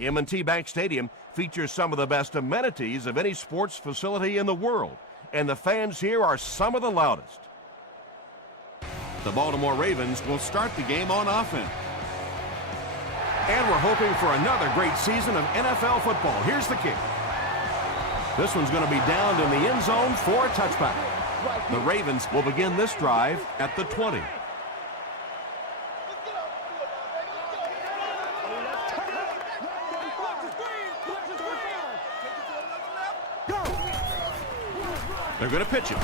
M&T Bank Stadium features some of the best amenities of any sports facility in the world, and the fans here are some of the loudest. The Baltimore Ravens will start the game on offense. And we're hoping for another great season of NFL football. Here's the kick. This one's going to be downed in the end zone for a touchback. The Ravens will begin this drive at the 20. They're going to pitch it.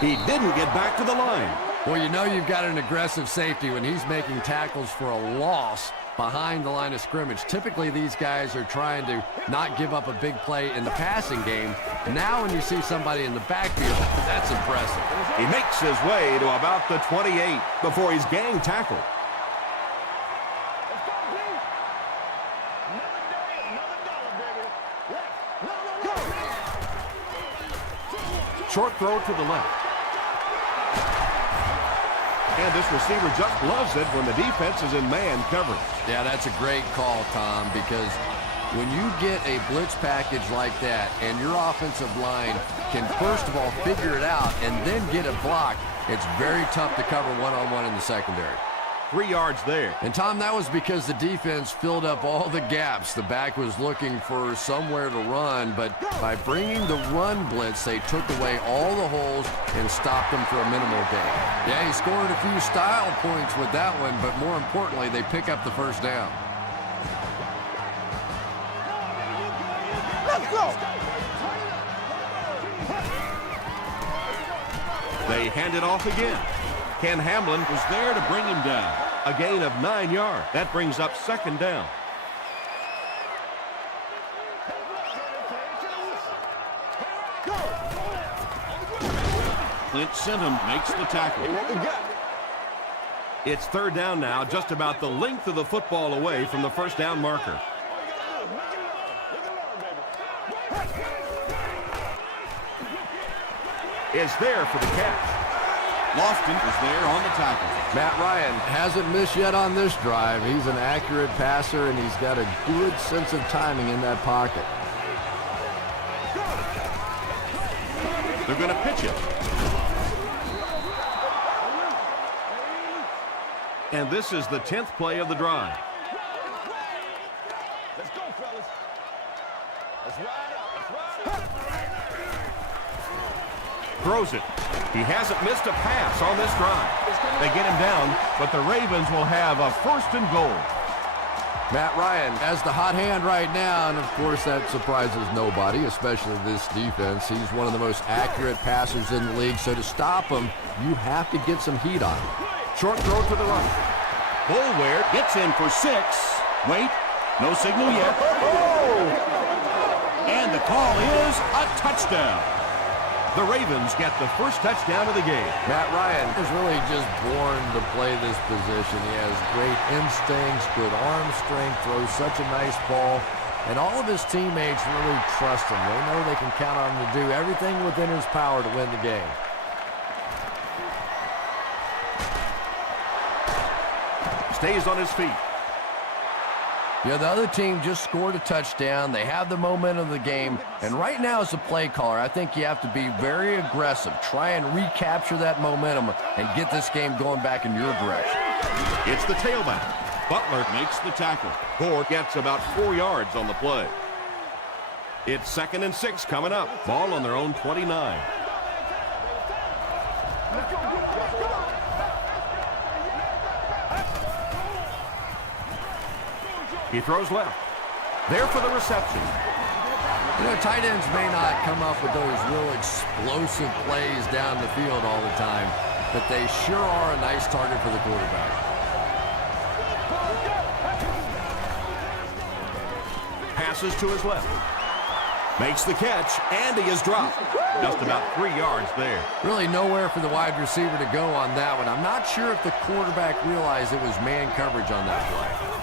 He didn't get back to the line. Well, you know you've got an aggressive safety when he's making tackles for a loss behind the line of scrimmage. Typically, these guys are trying to not give up a big play in the passing game. Now when you see somebody in the backfield, that's impressive. He makes his way to about the 28 before he's gang tackled. Short throw to the left. And this receiver just loves it when the defense is in man coverage. Yeah, that's a great call, Tom, because when you get a blitz package like that and your offensive line can first of all figure it out and then get it blocked, it's very tough to cover one-on-one in the secondary. 3 yards there. And, Tom, that was because the defense filled up all the gaps. The back was looking for somewhere to run, but by bringing the run blitz, they took away all the holes and stopped them for a minimal gain. Yeah, he scored a few style points with that one, but more importantly, they pick up the first down. Let's go! They hand it off again. Ken Hamlin was there to bring him down. A gain of 9 yards. That brings up second down. Clint Singham makes the tackle. It's third down now, just about the length of the football away from the first down marker. Is there for the catch. Lofton is there on the tackle. Matt Ryan hasn't missed yet on this drive. He's an accurate passer, and he's got a good sense of timing in that pocket. They're going to pitch it. And this is the 10th play of the drive. Let's go, fellas. Let's ride out. Throws it. He hasn't missed a pass on this drive. They get him down, but the Ravens will have a first and goal. Matt Ryan has the hot hand right now, and of course that surprises nobody, especially this defense. He's one of the most accurate passers in the league, so to stop him, you have to get some heat on him. Short throw to the right. Boulware gets in for 6. Wait, no signal yet. And the call is a touchdown. The Ravens get the first touchdown of the game. Matt Ryan is really just born to play this position. He has great instincts, good arm strength, throws such a nice ball, and all of his teammates really trust him. They know they can count on him to do everything within his power to win the game. Stays on his feet. Yeah, the other team just scored a touchdown. They have the momentum of the game. And right now as a play caller, I think you have to be very aggressive. Try and recapture that momentum and get this game going back in your direction. It's the tailback. Butler makes the tackle. Gore gets about 4 yards on the play. It's 2nd and 6 coming up. Ball on their own 29. He throws left. There for the reception. You know, tight ends may not come up with those real explosive plays down the field all the time, but they sure are a nice target for the quarterback. Passes to his left. Makes the catch, and he is dropped. Just about 3 yards there. Really nowhere for the wide receiver to go on that one. I'm not sure if the quarterback realized it was man coverage on that play.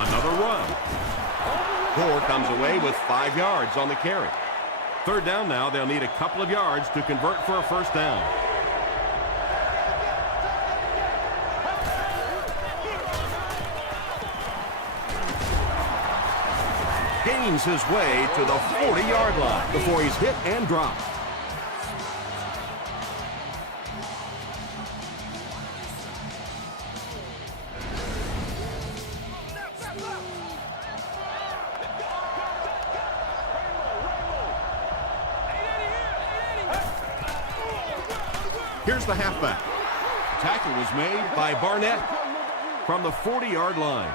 Another run. Gore comes away with 5 yards on the carry. Third down now. They'll need a couple of yards to convert for a first down. gains his way to the 40-yard line before he's hit and dropped. Here's the halfback. Tackle was made by Barnett from the 40-yard line.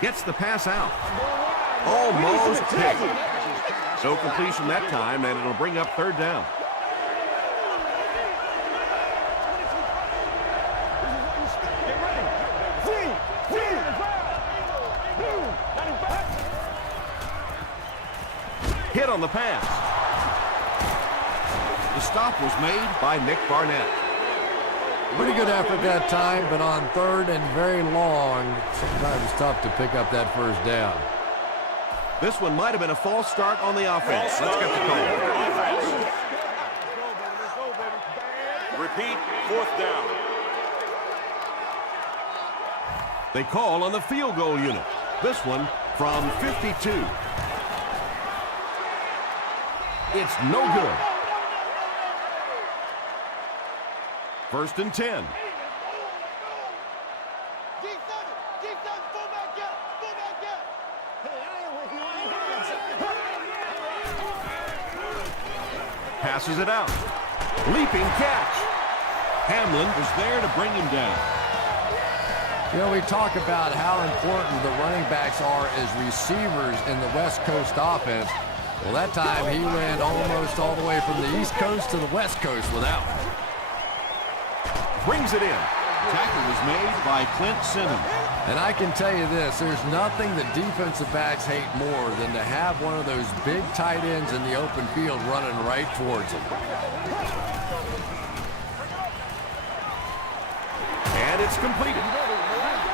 Gets the pass out. Almost picked. No completion that time, and it'll bring up third down. Hit on the pass. The stop was made by Nick Barnett. Pretty good effort that time, but on third and very long, sometimes it's tough to pick up that first down. This one might have been a false start on the offense. Let's get the call. Repeat, fourth down. They call on the field goal unit. This one from 52. It's no good. First and 10. Passes it out. Leaping catch. Hamlin was there to bring him down. You know, we talk about how important the running backs are as receivers in the West Coast offense. Well, that time he went almost all the way from the East Coast to the West Coast without. Brings it in. Tackle was made by Clint Simmons. And I can tell you this, there's nothing the defensive backs hate more than to have one of those big tight ends in the open field running right towards them. And it's completed.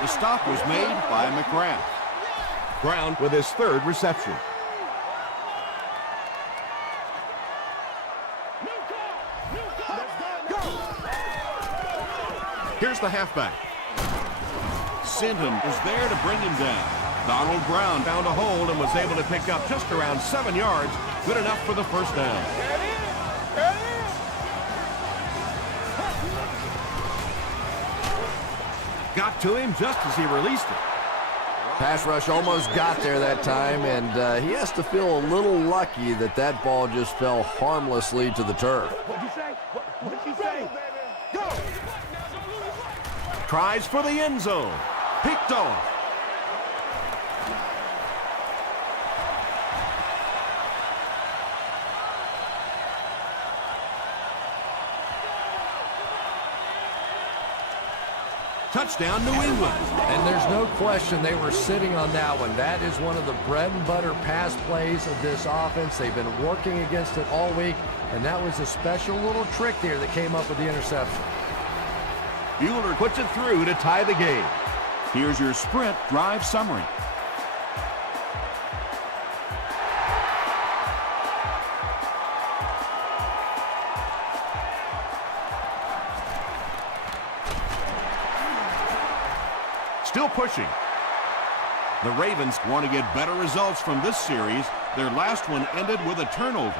The stop was made by McGrath. Brown with his third reception. Here's the halfback. Sinton was there to bring him down. Donald Brown found a hole and was able to pick up just around 7 yards. Good enough for the first down. Got to him just as he released it. Pass rush almost got there that time, and he has to feel a little lucky that that ball just fell harmlessly to the turf. What'd you say? What'd you say? Go! Tries for the end zone. Picked off. Touchdown, New England. And there's no question they were sitting on that one. That is one of the bread and butter pass plays of this offense. They've been working against it all week, and that was a special little trick there that came up with the interception. Bueller puts it through to tie the game. Here's your sprint drive summary. Still pushing. The Ravens want to get better results from this series. Their last one ended with a turnover.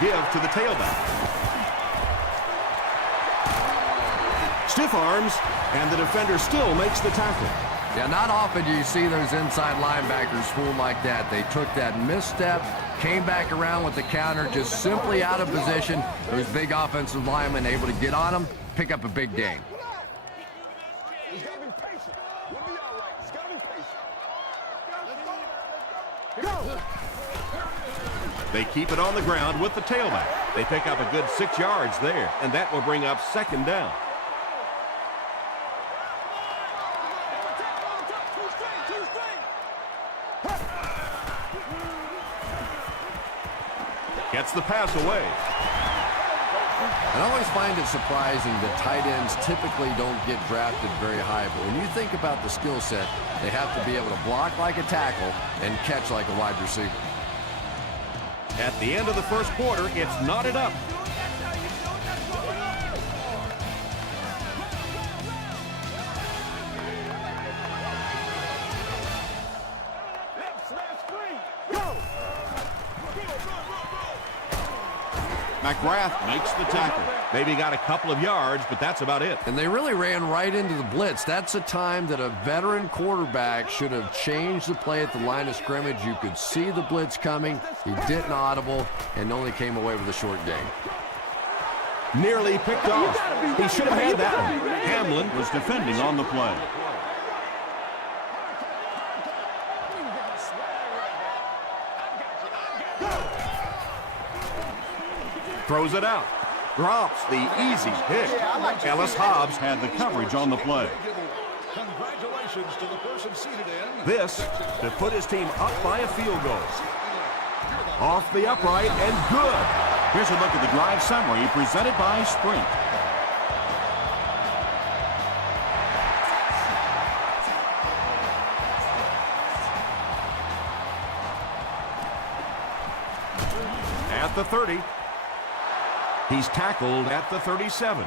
Give to the tailback. Stiff arms, and the defender still makes the tackle. Yeah, not often do you see those inside linebackers fool like that. They took that misstep, came back around with the counter, just simply out of position. Those big offensive linemen able to get on them, pick up a big gain. He's got to be patient. We'll be all right. He's got to be patient. Let's go. They keep it on the ground with the tailback. They pick up a good 6 yards there, and that will bring up second down. Gets the pass away. I always find it surprising that tight ends typically don't get drafted very high, but when you think about the skill set, they have to be able to block like a tackle and catch like a wide receiver. At the end of the first quarter, it's knotted up. McGrath makes the tackle. Maybe got a couple of yards, but that's about it. And they really ran right into the blitz. That's a time that a veteran quarterback should have changed the play at the line of scrimmage. You could see the blitz coming. He didn't audible and only came away with a short gain. Nearly picked off. He should have had that one. Hamlin was defending on the play. Throws it out. Drops the easy pick. Ellis Hobbs Had the coverage on the play. Congratulations to the person seated in. this to put his team up by a field goal. Off the upright and good. Here's a look at the drive summary presented by Sprint. At the 30. He's tackled at the 37.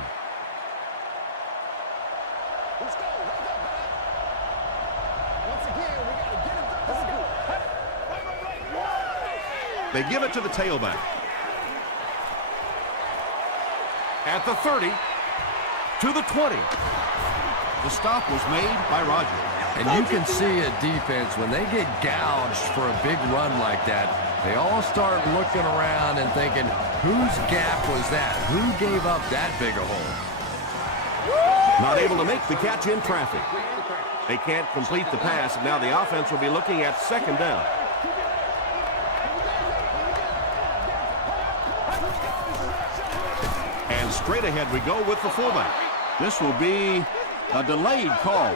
Let's go. Once again, we got to get it done. They give it to the tailback. At the 30. To the 20. The stop was made by Rogers. And you can see a defense, when they get gouged for a big run like that, they all start looking around and thinking, whose gap was that? Who gave up that big a hole? Not able to make the catch in traffic. They can't complete the pass, and now the offense will be looking at second down. And straight ahead we go with the fullback. This will be a delayed call.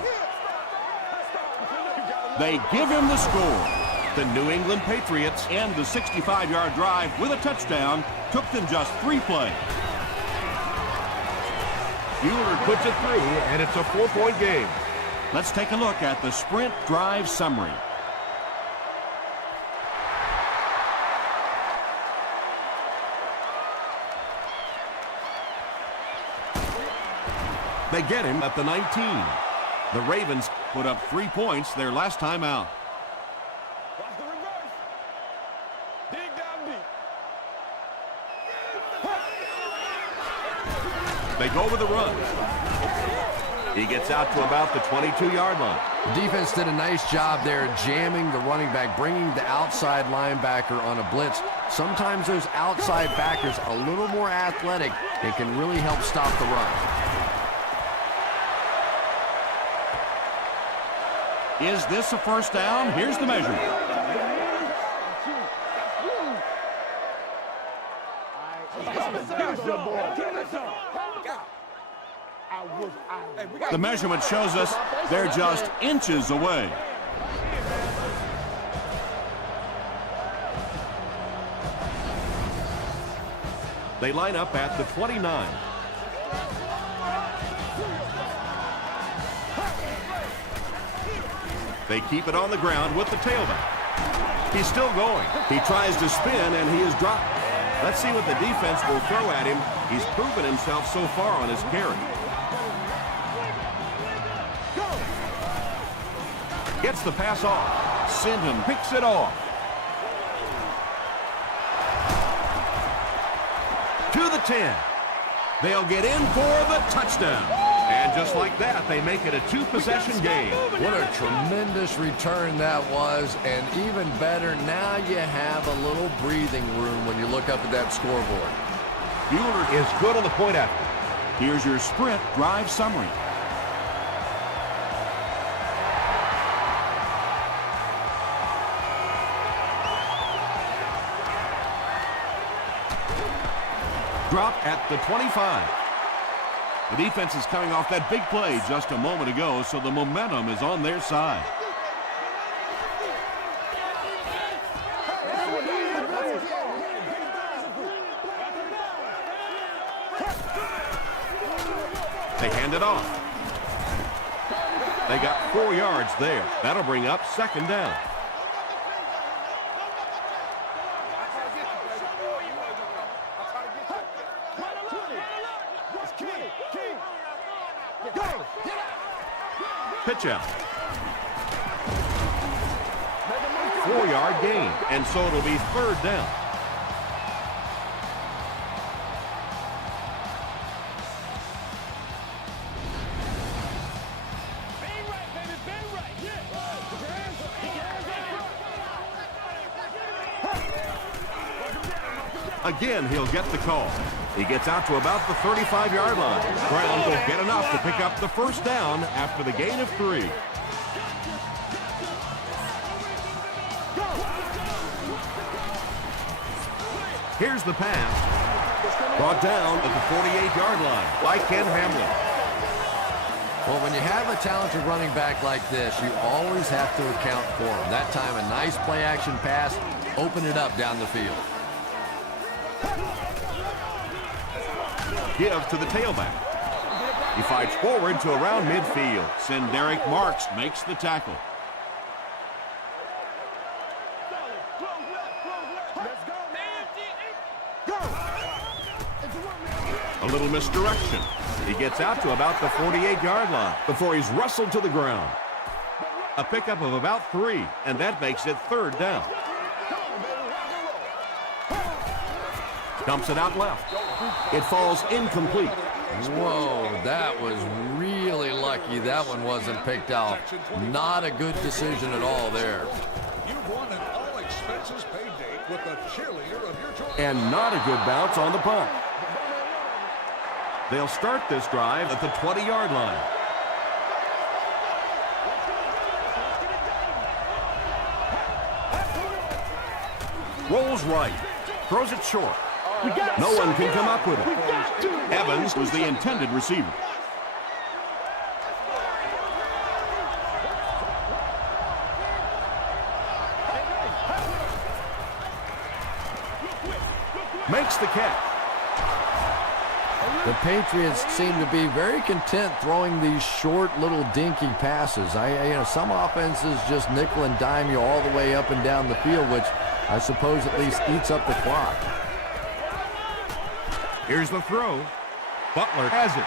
They give him the score. The New England Patriots And the 65-yard drive with a touchdown took them just 3 plays. Bueller puts it through, and it's a 4-point game. Let's take a look at the Sprint drive summary. They get him at the 19. The Ravens Put up 3 points their last time out. Watch the reverse. Dig down deep. They go with the run. He gets out to about the 22-yard line. The defense did a nice job there jamming the running back, bringing the outside linebacker on a blitz. Sometimes those outside backers a little more athletic and can really help stop the run. Is this a first down? Here's the measurement. The measurement shows us they're just inches away. They line up at the 29. They keep it on the ground with the tailback. He's still going. He tries to spin, and he is dropped. Let's see what the defense will throw at him. He's proven himself so far on his carry. Gets the pass off. Sinton Picks it off. To the 10. They'll get in for the touchdown. And just like that, they make it a 2-possession game. What a tremendous return that was, and even better, now you have a little breathing room when you look up at that scoreboard. Bueller is good on the point after. Here's your Sprint drive summary. Drop at the 25. The defense is coming off that big play just a moment ago, so the momentum is on their side. They hand it off. They got 4 yards there. That'll bring up second down. Pitch out. 4-yard gain, and so it'll be third down. Again, he'll get the call. He gets out to about the 35-yard line. Brown will get enough to pick up the first down after the gain of 3. Here's the pass. Brought down at the 48-yard line by Ken Hamlin. Well, when you have a talented running back like this, you always have to account for him. That time, a nice play-action pass opened it up down the field. Give to the tailback. He fights forward to around midfield. Derek Marks makes the tackle. A little misdirection. He gets out to about the 48-yard line before he's wrestled to the ground. A pickup of about 3, and that makes it third down. Dumps it out left. It falls incomplete. Whoa, that was really lucky that one wasn't picked out. Not a good decision at all there. You've won an all-expenses paid date with the cheerleader of your choice. And not a good bounce on the punt. They'll start this drive at the 20-yard line. Rolls right. Throws it short. No one can come up with it. Evans was the intended receiver. Makes the catch. The Patriots seem to be very content throwing these short little dinky passes. Some offenses just nickel and dime you all the way up and down the field, which I suppose at least eats up the clock. Here's the throw. Butler has it.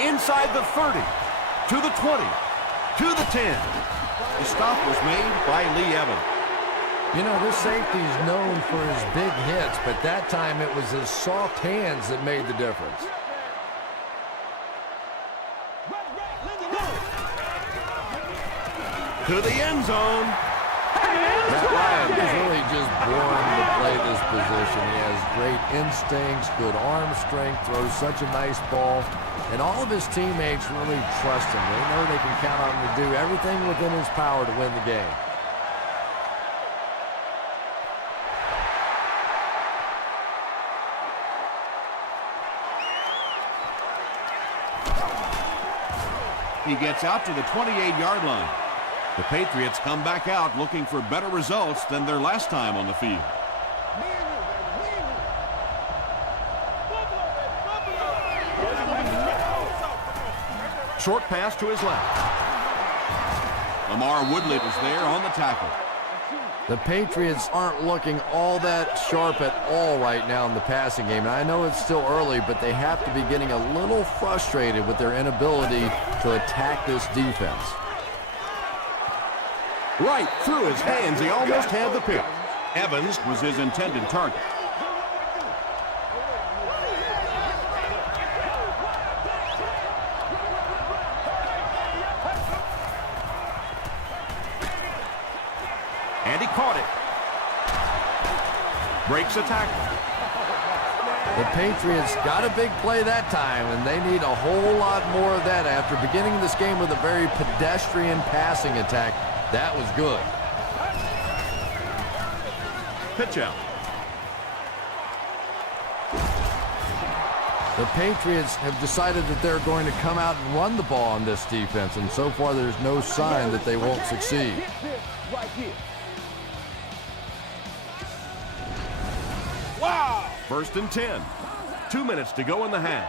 Inside the 30, to the 20, to the 10. The stop was made by Lee Evans. You know, this safety's known for his big hits, but that time it was his soft hands that made the difference. To the end zone. Matt Ryan is really just born to play this position. He has great instincts, good arm strength, throws such a nice ball, and all of his teammates really trust him. They know they can count on him to do everything within his power to win the game. He gets out to the 28-yard line. The Patriots come back out looking for better results than their last time on the field. Short pass to his left. Lamar Woodley was there on the tackle. The Patriots aren't looking all that sharp at all right now in the passing game. And I know it's still early, but they have to be getting a little frustrated with their inability to attack this defense. Right through his hands. He almost had the pick. Evans was his intended target. And he caught it. Breaks a tackle. The Patriots got a big play that time, and they need a whole lot more of that after beginning this game with a very pedestrian passing attack. That was good. Pitch out. The Patriots have decided that they're going to come out and run the ball on this defense, and so far there's no sign that they won't succeed. Wow! First and 10. 2 minutes to go in the half.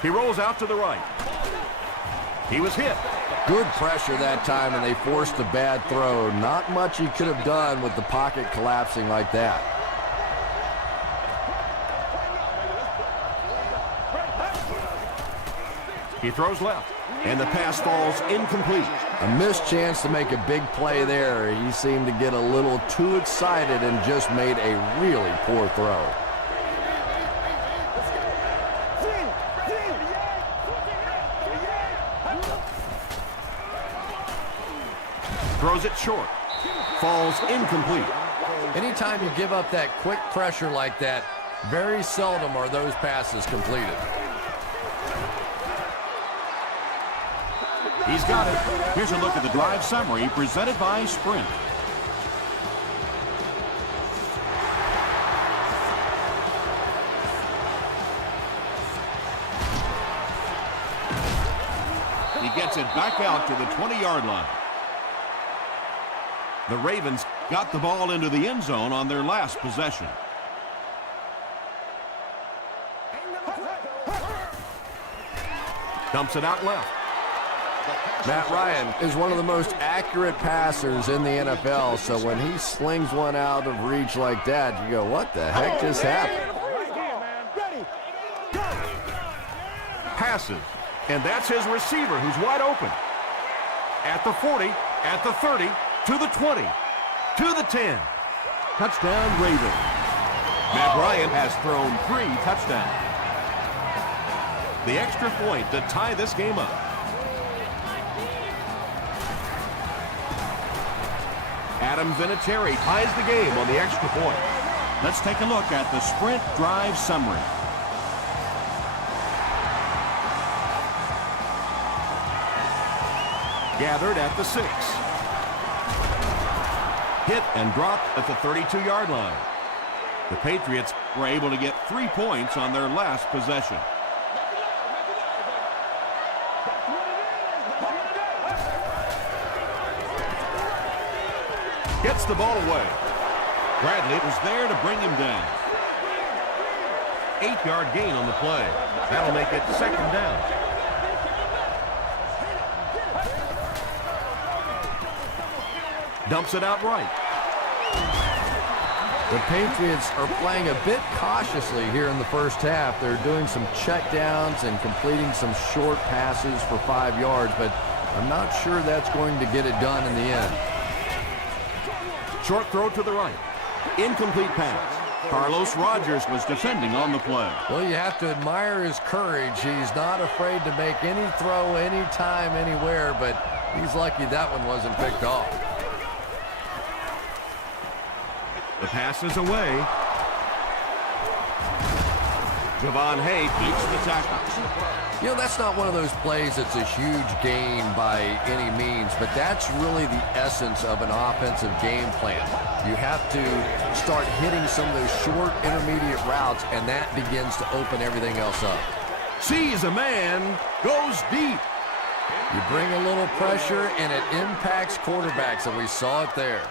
He rolls out to the right. He was hit. Good pressure that time, and they forced a bad throw. Not much he could have done with the pocket collapsing like that. He throws left, and the pass falls incomplete. A missed chance to make a big play there. He seemed to get a little too excited and just made a really poor throw. Throws it short. Falls incomplete. Anytime you give up that quick pressure like that, very seldom are those passes completed. He's got it. Here's a look at the drive summary presented by Sprint. He gets it back out to the 20-yard line. The Ravens got the ball into the end zone on their last possession. Dumps it out left. Matt Ryan is one of the most accurate passers in the NFL, so when he slings one out of reach like that, you go, what the heck just happened? Passes, and that's his receiver who's wide open. At the 40, at the 30, to the 20, to the 10. Touchdown, Ravens. Matt Ryan has thrown 3 touchdowns. The extra point to tie this game up. Adam Vinatieri ties the game on the extra point. Let's take a look at the Sprint drive summary. Gathered at the 6. Hit and dropped at the 32-yard line. The Patriots were able to get 3 points on their last possession. Gets the ball away. Bradley was there to bring him down. 8-yard gain on the play. That'll make it second down. Dumps it out right. The Patriots are playing a bit cautiously here in the first half. They're doing some checkdowns and completing some short passes for 5 yards, but I'm not sure that's going to get it done in the end. Short throw to the right. Incomplete pass. Carlos Rogers was defending on the play. Well, you have to admire his courage. He's not afraid to make any throw anytime, anywhere, but he's lucky that one wasn't picked off. The pass is away. Javon Hay beats the tackle. You know, that's not one of those plays that's a huge gain by any means, but that's really the essence of an offensive game plan. You have to start hitting some of those short intermediate routes, and that begins to open everything else up. Sees a man, goes deep. You bring a little pressure, and it impacts quarterbacks, and we saw it there.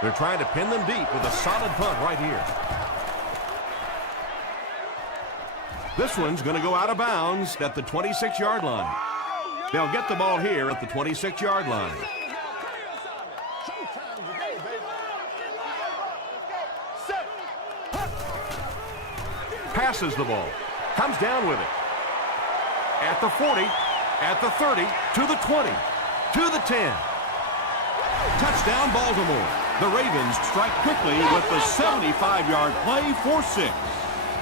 They're trying to pin them deep with a solid punt right here. This one's going to go out of bounds at the 26-yard line. They'll get the ball here at the 26-yard line. Passes the ball. Comes down with it. At the 40, at the 30, to the 20, to the 10. Touchdown, Baltimore. The Ravens strike quickly with the 75-yard play for 6.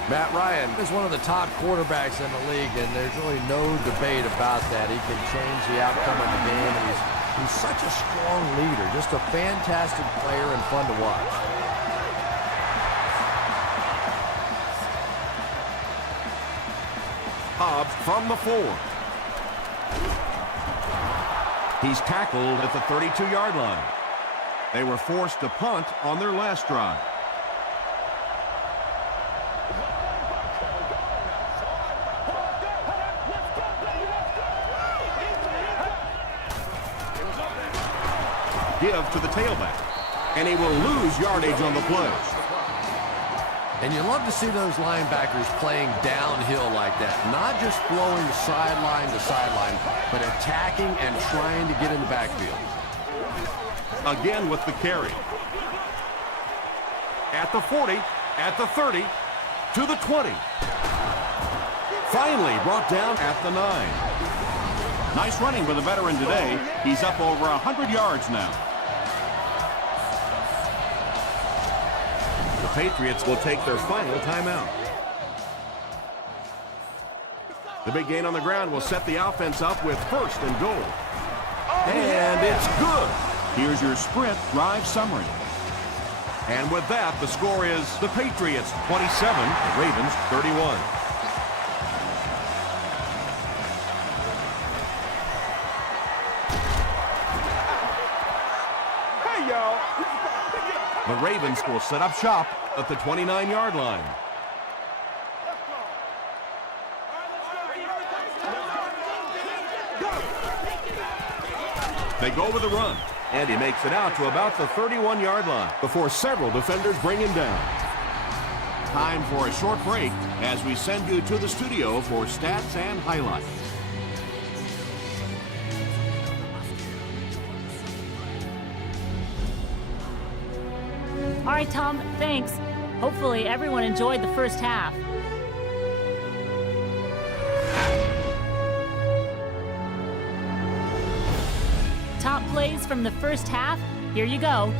Matt Ryan is one of the top quarterbacks in the league, and there's really no debate about that. He can change the outcome of the game, and he's such a strong leader, just a fantastic player and fun to watch. Hobbs from the 4. He's tackled at the 32-yard line. They were forced to punt on their last drive. give to the tailback. And he will lose yardage on the play. And you love to see those linebackers playing downhill like that. Not just flowing sideline to sideline, but attacking and trying to get in the backfield. Again with the carry. At the 40, at the 30, to the 20. Finally brought down at the 9. Nice running for the veteran today. He's up over 100 yards now. The Patriots will take their final timeout. The big gain on the ground will set the offense up with 1st and goal. And it's good. Here's your sprint drive summary. And with that, the score is the Patriots 27, the Ravens 31. Hey, y'all. The Ravens will set up shop at the 29-yard line. They go with a run, and he makes it out to about the 31-yard line before several defenders bring him down. Time for a short break as we send you to the studio for stats and highlights. All right, Tom, thanks. Hopefully everyone enjoyed the first half. Top plays from the first half. Here you go.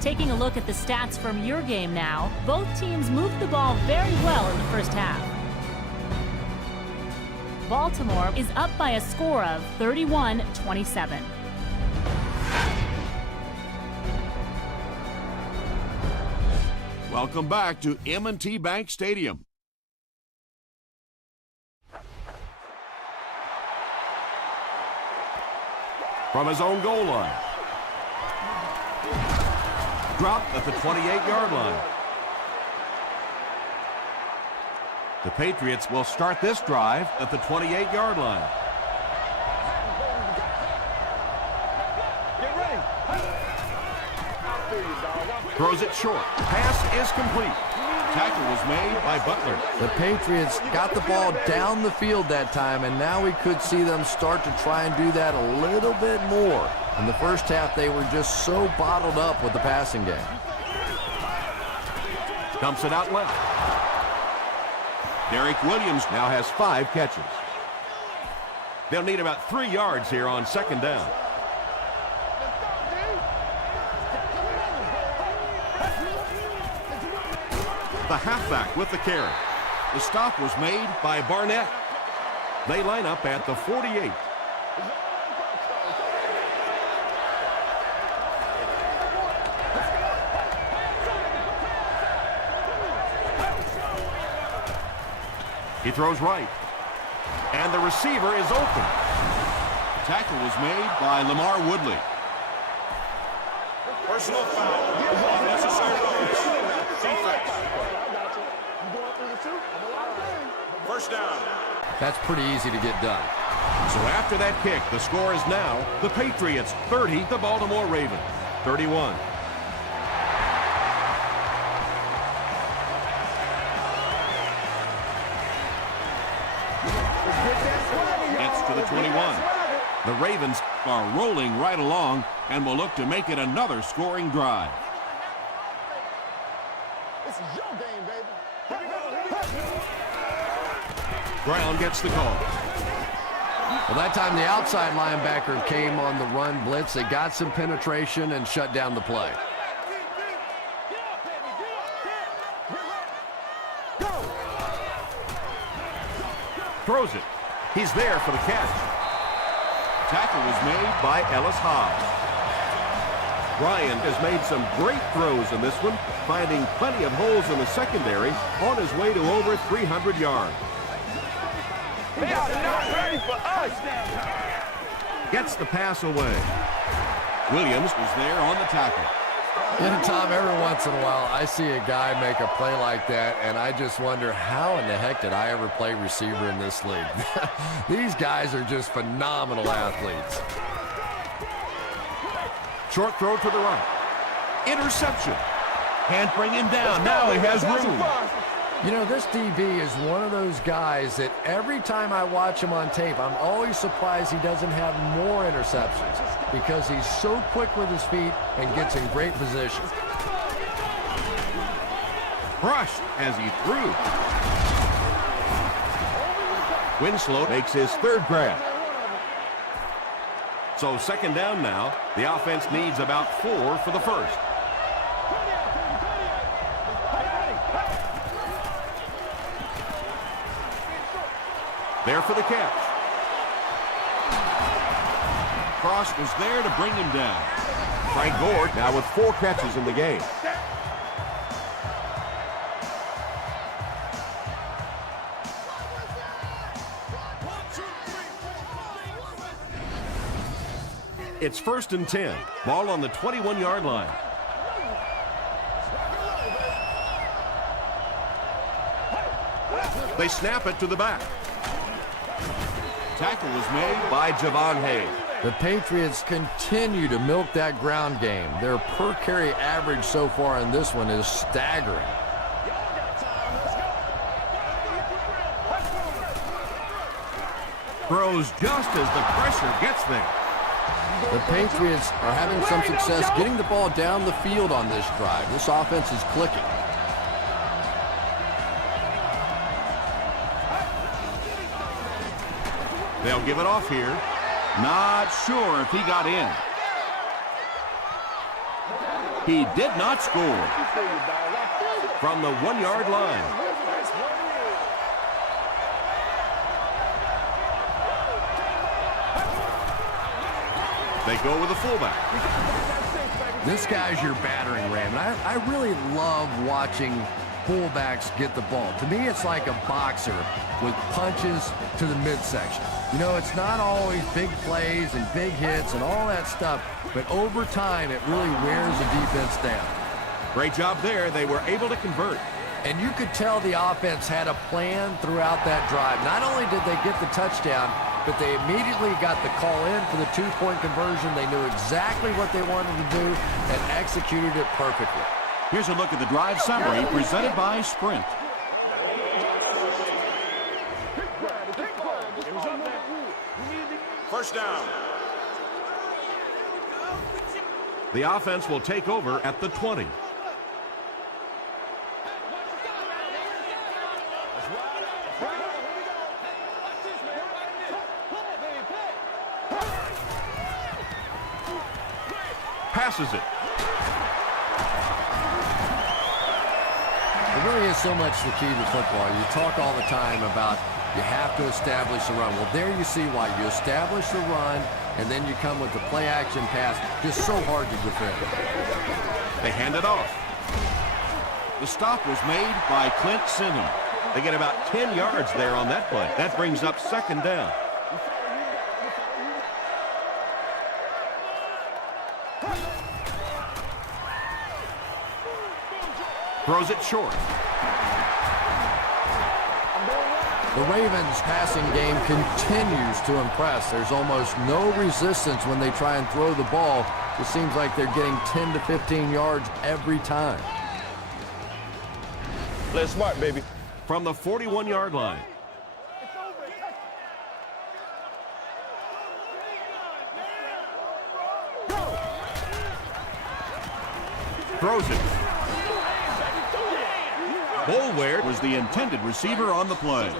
Taking a look at the stats from your game now, both teams moved the ball very well in the first half. Baltimore is up by a score of 31-27. Welcome back to M&T Bank Stadium. From his own goal line. Dropped at the 28-yard line. The Patriots will start this drive at the 28-yard line. Get ready. Throws it short. Pass is complete. Tackle was made by Butler. The Patriots got the ball down the field that time, and now we could see them start to try and do that a little bit more. In the first half, they were just so bottled up with the passing game. Dumps it out left. Derek Williams now has 5 catches. They'll need about 3 yards here on 2nd down. The halfback with the carry. The stop was made by Barnett. They line up at the 48. He throws right. And the receiver is open. Tackle was made by Lamar Woodley. Personal foul. Unnecessary noise. Defense. First down. That's pretty easy to get done. So after that kick, the score is now the Patriots 30, the Baltimore Ravens 31. Gets to the 21. The Ravens are rolling right along and will look to make it another scoring drive. This is your game, baby. Here we go. Brown gets the call. Well, that time the outside linebacker came on the run blitz. They got some penetration and shut down the play. Throws it. He's there for the catch. Tackle was made by Ellis Hobbs. Ryan has made some great throws in this one, finding plenty of holes in the secondary on his way to over 300 yards. They are not ready for us. Gets the pass away. Williams was there on the tackle. And Tom, every once in a while, I see a guy make a play like that, and I just wonder, how in the heck did I ever play receiver in this league? These guys are just phenomenal athletes. Short throw to the right. Interception. Can't bring him down. Now he has room. You know, this DB is one of those guys that every time I watch him on tape, I'm always surprised he doesn't have more interceptions because he's so quick with his feet and gets in great position. Crushed as he threw. Winslow makes his third grab. So second down now. The offense needs about 4 for the first. There for the catch. Cross was there to bring him down. Frank Gore now with 4 catches in the game. It's 1st and 10. Ball on the 21-yard line. They snap it to the back. Tackle was made By Javon Hayes. The Patriots continue to milk that ground game. Their per carry average so far in this one is staggering. Throws just as the pressure gets there. The Patriots are having some success getting the ball down the field on this drive. This offense is clicking. They'll give it off here. Not sure if he got in. He did not score. From the 1-yard line. They go with the fullback. This guy's your battering ram. And I really love watching fullbacks get the ball. To me, it's like a boxer with punches to the midsection. You know, it's not always big plays and big hits and all that stuff, but over time, it really wears the defense down. Great job there. They were able to convert. And you could tell the offense had a plan throughout that drive. Not only did they get the touchdown, but they immediately got the call in for the 2-point conversion. They knew exactly what they wanted to do and executed it perfectly. Here's a look at the drive summary presented by Sprint. First down. The offense will take over at the 20. Passes it. It really is so much the key to football. You talk all the time about you have to establish the run. Well, there you see why. You establish the run, and then you come with the play-action pass. Just so hard to defend. They hand it off. The stop was made by Clint Sinney. They get about 10 yards there on that play. That brings up second down. Throws it short. The Ravens' passing game continues to impress. There's almost no resistance when they try and throw the ball. It seems like they're getting 10 to 15 yards every time. Play smart, baby. From the 41-yard line. Throws it. Boulware was the intended receiver on the play.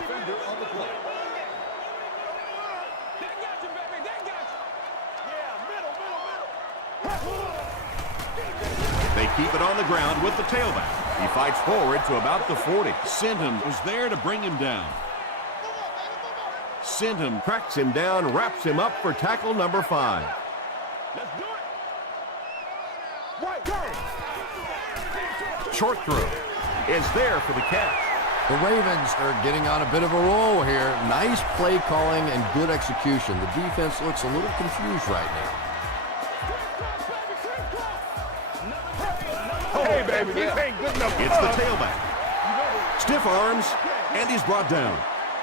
keep it on the ground with the tailback. He fights forward to about the 40. Sinton was there to bring him down. Sinton Cracks him down, wraps him up for tackle number 5. Let's do it. Right, go. Short throw is there for the catch. The Ravens are getting on a bit of a roll here. Nice play calling and good execution. The defense looks a little confused right now. Hey, baby, this ain't good enough. It's the tailback. Stiff arms, and he's brought down.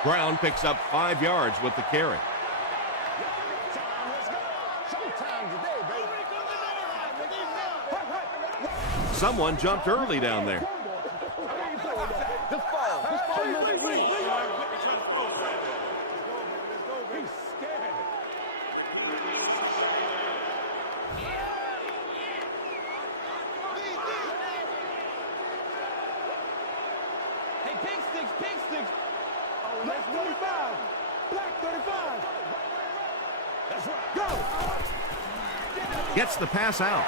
Brown picks up 5 yards with the carry. Someone jumped early down there. Hey, pig sticks. Oh, let's 35. Black 35. That's right. Go. Gets the pass out.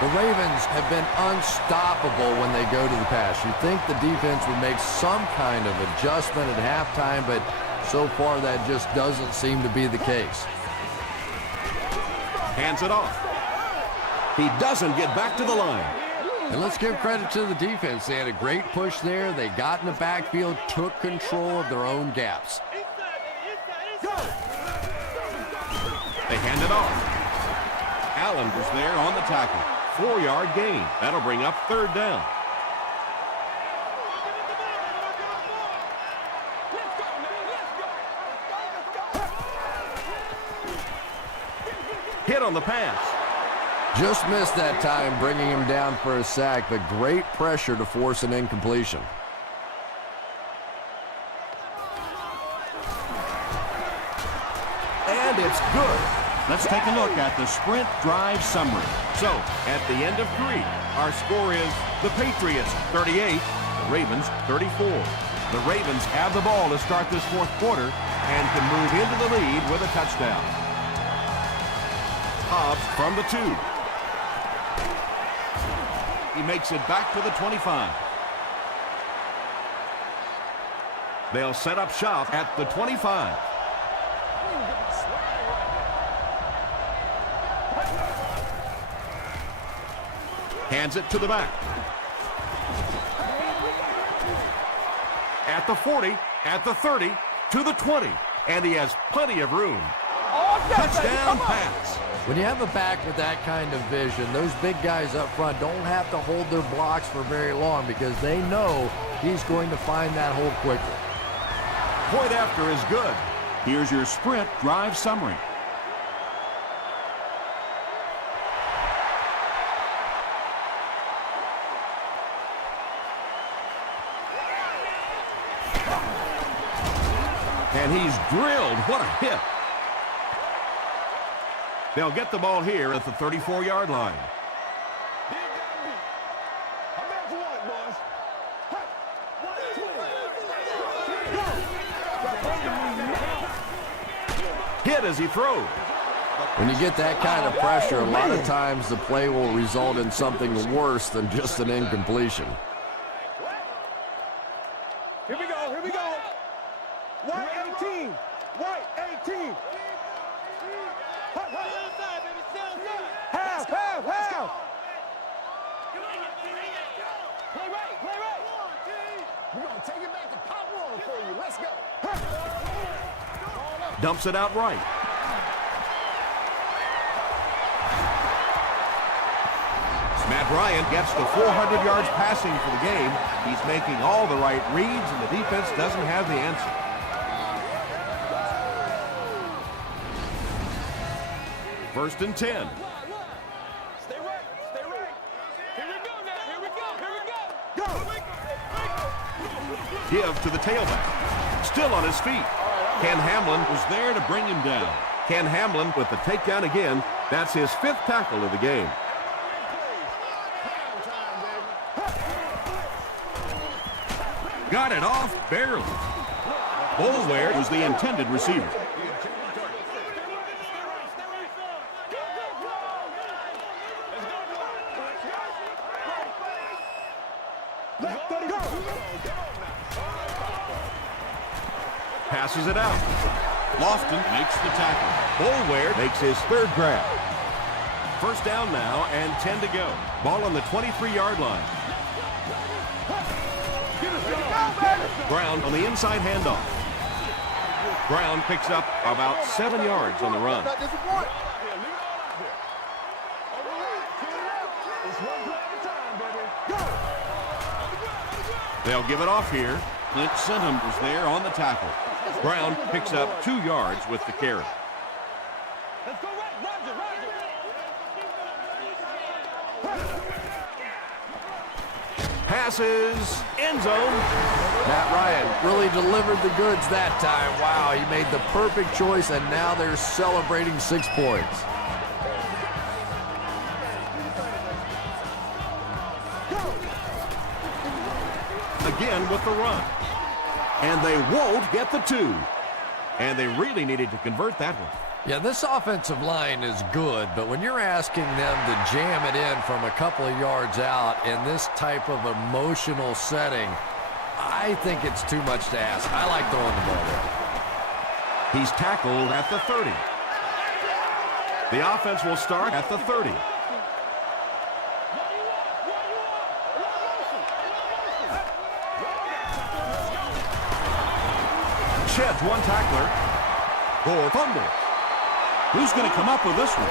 The Ravens have been unstoppable when they go to the pass. You'd think the defense would make some kind of adjustment at halftime, but so far that just doesn't seem to be the case. Hands it off. He doesn't get back to the line. And let's give credit to the defense. They had a great push there. They got in the backfield, took control of their own gaps. They hand it off. Allen was there on the tackle. 4-yard gain. That'll bring up 3rd down. Hit on the pass. Just missed that time, bringing him down for a sack, but great pressure to force an incompletion. And it's good. Let's take a look at the sprint drive summary. So, at the end of 3, our score is the Patriots 38, the Ravens 34. The Ravens have the ball to start this 4th quarter and can move into the lead with a touchdown. Hobbs from the 2. He makes it back to the 25. They'll set up shop at the 25. Hands it to the back. At the 40, at the 30, to the 20. And he has plenty of room. Touchdown pass. When you have a back with that kind of vision, those big guys up front don't have to hold their blocks for very long because they know he's going to find that hole quickly. Point after is good. Here's your sprint drive summary. And he's drilled. What a hit. They'll get the ball here at the 34-yard line. Hit as he throws. When you get that kind of pressure, a lot of times the play will result in something worse than just an incompletion. Here we go. White 18. White 18. Half. Play right. We're going to take it back to pop one for you. Let's go. Dumps it out right. Matt Ryan gets the 400 yards passing for the game. He's making all the right reads, and the defense doesn't have the answer. First and 10. Stay right. Here we go. Give to the tailback. Still on his feet. Ken Hamlin was there to bring him down. Ken Hamlin with the takedown again. That's his 5th tackle of the game. Got it off barely. Bolware was the intended receiver. Passes it out. Lofton makes the tackle. Boulware makes his third grab. First down now and 10 to go. Ball on the 23-yard line. Brown on the inside handoff. Brown picks up about 7 yards on the run. They'll give it off here. Clint Senham was there on the tackle. Brown picks up 2 yards with the carry. Passes, end zone. Matt Ryan really delivered the goods that time. Wow, he made the perfect choice, and now they're celebrating 6 points. Again with the run. And they won't get the 2. And they really needed to convert that one. Yeah, this offensive line is good, but when you're asking them to jam it in from a couple of yards out in this type of emotional setting, I think it's too much to ask. I like throwing the ball there. He's tackled at the 30. The offense will start at the 30. Sheds one tackler for fumble. Who's going to come up with this one?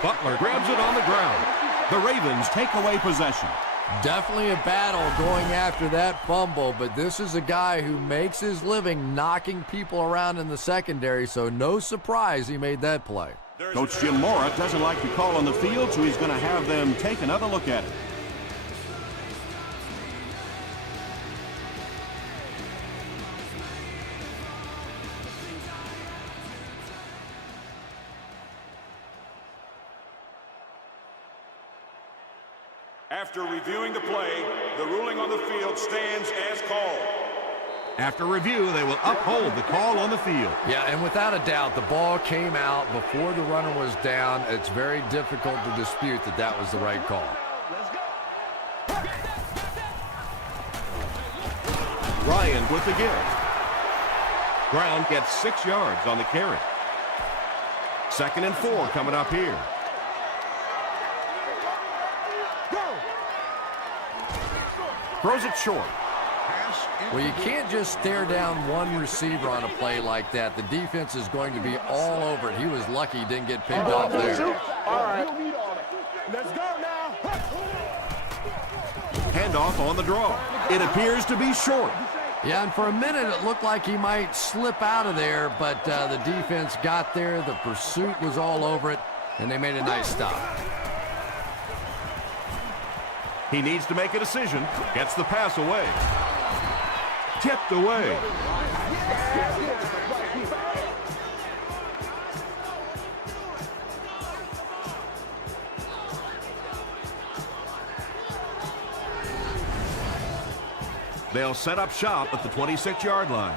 Butler grabs it on the ground. The Ravens take away possession. Definitely a battle going after that fumble, but this is a guy who makes his living knocking people around in the secondary, so no surprise he made that play. Coach Jim Mora doesn't like the call on the field, so he's going to have them take another look at it. After reviewing the play, the ruling on the field stands as called. After review, they will uphold the call on the field. Yeah, and without a doubt, the ball came out before the runner was down. It's very difficult to dispute that that was the right call. Ryan with the give. Brown gets 6 yards on the carry. 2nd and 4 coming up here. Throws it short. Well, you can't just stare down one receiver on a play like that. The defense is going to be all over it. He was lucky he didn't get picked off there. All right. Let's go now. Handoff on the draw. It appears to be short. Yeah, and for a minute it looked like he might slip out of there, but the defense got there. The pursuit was all over it, and they made a nice stop. He needs to make a decision. Gets the pass away. Tipped away. They'll set up shop at the 26-yard line.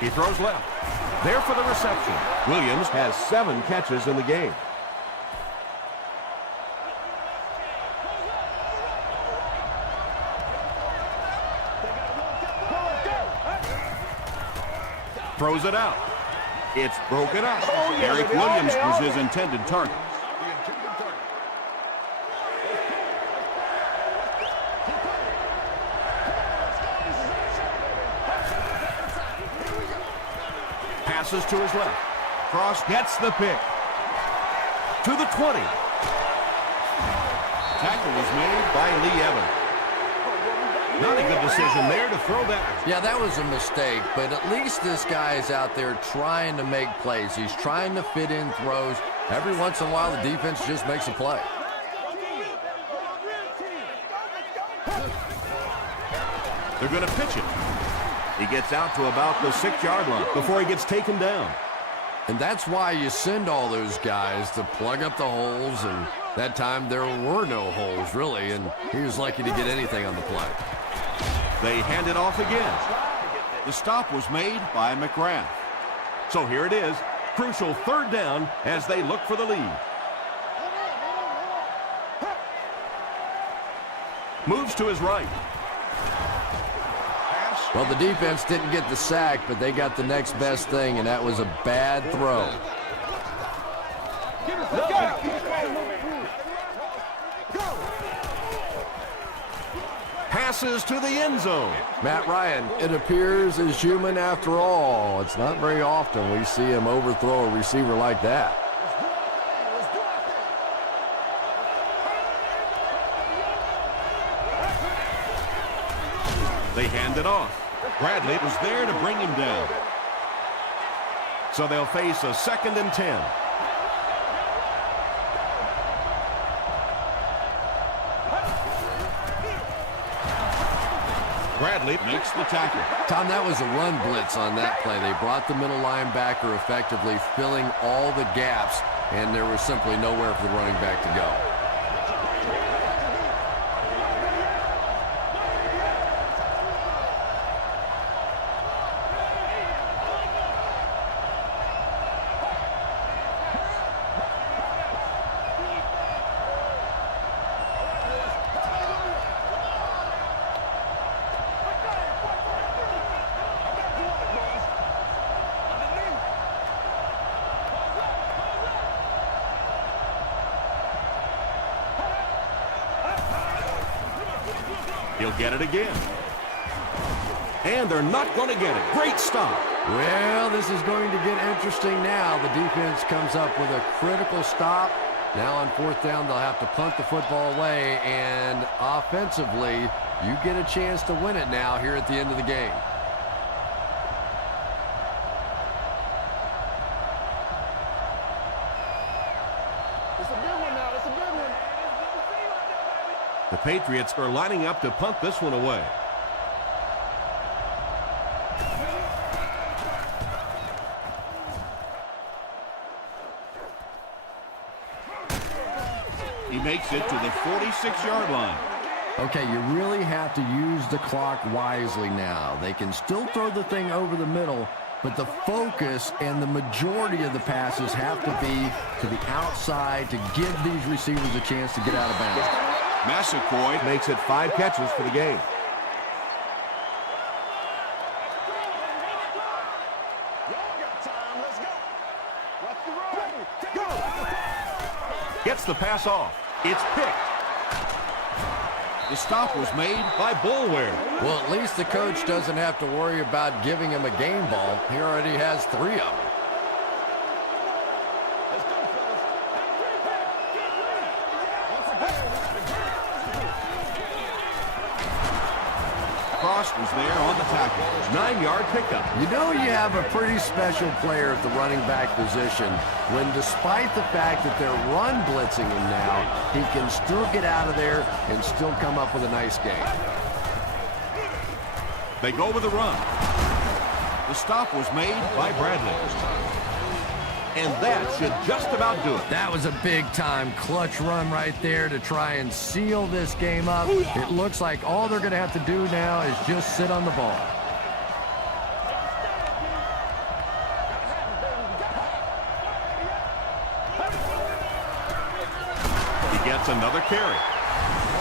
He throws left. There for the reception. Williams has 7 catches in the game. Throws it out. It's broken up. Eric Williams was his intended target. Passes to his left. Cross gets the pick. To the 20. Tackle was made by Lee Evans. Not a good decision there to throw that. Yeah, that was a mistake, but at least this guy is out there trying to make plays. He's trying to fit in throws. Every once in a while, the defense just makes a play. They're going to pitch it. He gets out to about the 6-yard line before he gets taken down. And that's why you send all those guys to plug up the holes, and that time there were no holes, really, and he was lucky to get anything on the play. They hand it off again. The stop was made by McGrath. So here it is, crucial third down as they look for the lead. Moves to his right. Well, the defense didn't get the sack, but they got the next best thing, and that was a bad throw. Passes to the end zone. Matt Ryan, it appears, is human after all. It's not very often we see him overthrow a receiver like that. They hand it off. Bradley was there to bring him down. So they'll face a 2nd and 10. Bradley makes the tackle. Tom, that was a run blitz on that play. They brought the middle linebacker effectively, filling all the gaps, and there was simply nowhere for the running back to go. He'll get it again. And they're not going to get it. Great stop. Well, this is going to get interesting now. The defense comes up with a critical stop. Now on 4th down, they'll have to punt the football away, and offensively, you get a chance to win it now here at the end of the game. It's a big one now. It's a big one. The Patriots are lining up to punt this one away. He makes it to the 46-yard line. Okay, you really have to use the clock wisely now. They can still throw the thing over the middle, but the focus and the majority of the passes have to be to the outside to give these receivers a chance to get out of bounds. Massaquoi Makes it 5 catches for the game. Y'all got time. Let's go. Watch the road. Go. Gets the pass off. It's picked. The stop was made by Bulware. Well, at least the coach doesn't have to worry about giving him a game ball. He already has 3 of them. Let's go, fellas. Once again, we got to Cross was there on the tackle. 9-yard pickup. You know you have a pretty special player at the running back position when, despite the fact that they're run blitzing him now, he can still get out of there and still come up with a nice game. They go with a run. The stop was made by Bradley. And that should just about do it. That was a big-time clutch run right there to try and seal this game up. It looks like all they're going to have to do now is just sit on the ball. He gets another carry.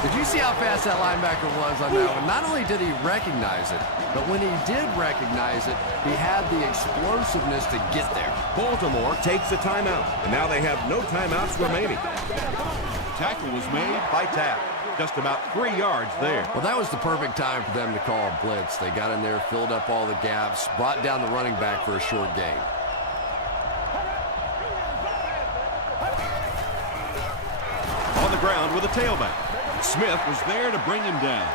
Did you see how fast that linebacker was on that one? Not only did he recognize it, but when he did recognize it, he had the explosiveness to get there. Baltimore takes a timeout, and now they have no timeouts remaining. Tackle was made by Tapp. Just about 3 yards there. Well, that was the perfect time for them to call a blitz. They got in there, filled up all the gaps, brought down the running back for a short gain. On the ground with a tailback. Smith was there to bring him down.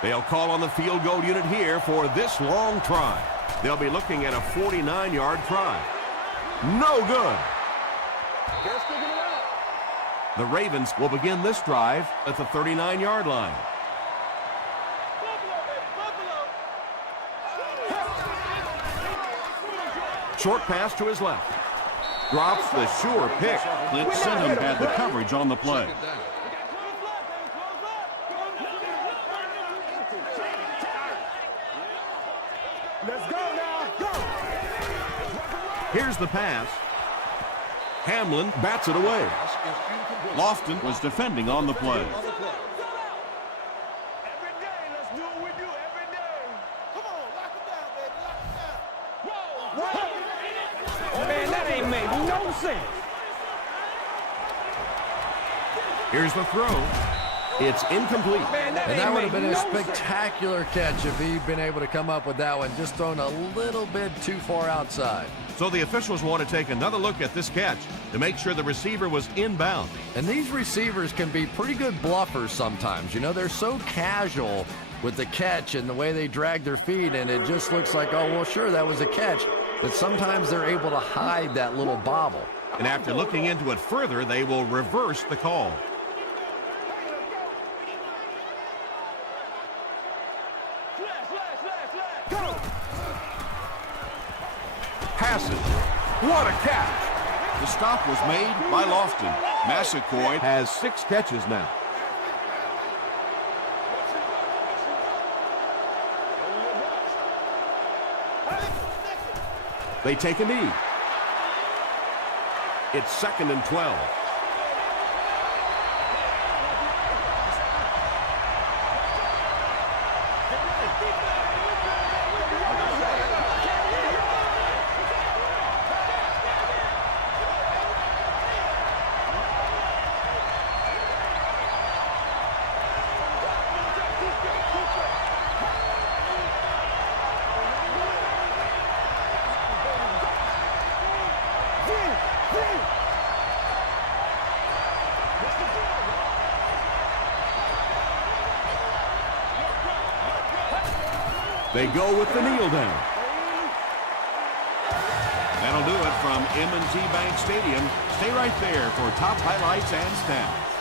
They'll call on the field goal unit here for this long try. They'll be looking at a 49-yard try. No good. They're sticking it out. The Ravens will begin this drive at the 39-yard line. Short pass to his left. Drops the sure pick. Clint Sinham had the coverage on the play. Let's go now. Go. Here's the pass. Hamlin bats it away. Lofton was defending on the play. Every day, let's do what we do every day. Come on, lock it down, baby. Lock it down. Whoa. Man, that ain't made no sense. Here's the throw. It's incomplete. And that would have been a spectacular catch if he'd been able to come up with that one, just thrown a little bit too far outside. So the officials want to take another look at this catch to make sure the receiver was inbound. And these receivers can be pretty good bluffers sometimes. You know, they're so casual with the catch and the way they drag their feet, and it just looks like, oh, well, sure, that was a catch. But sometimes they're able to hide that little bobble. And after looking into it further, they will reverse the call. Passes. What a catch. The stop was made by Lofton. Massaquoi Has 6 catches now. They take a knee. It's 2nd and 12. They go with the kneel down. That'll do it from M&T Bank Stadium. Stay right there for top highlights and stats.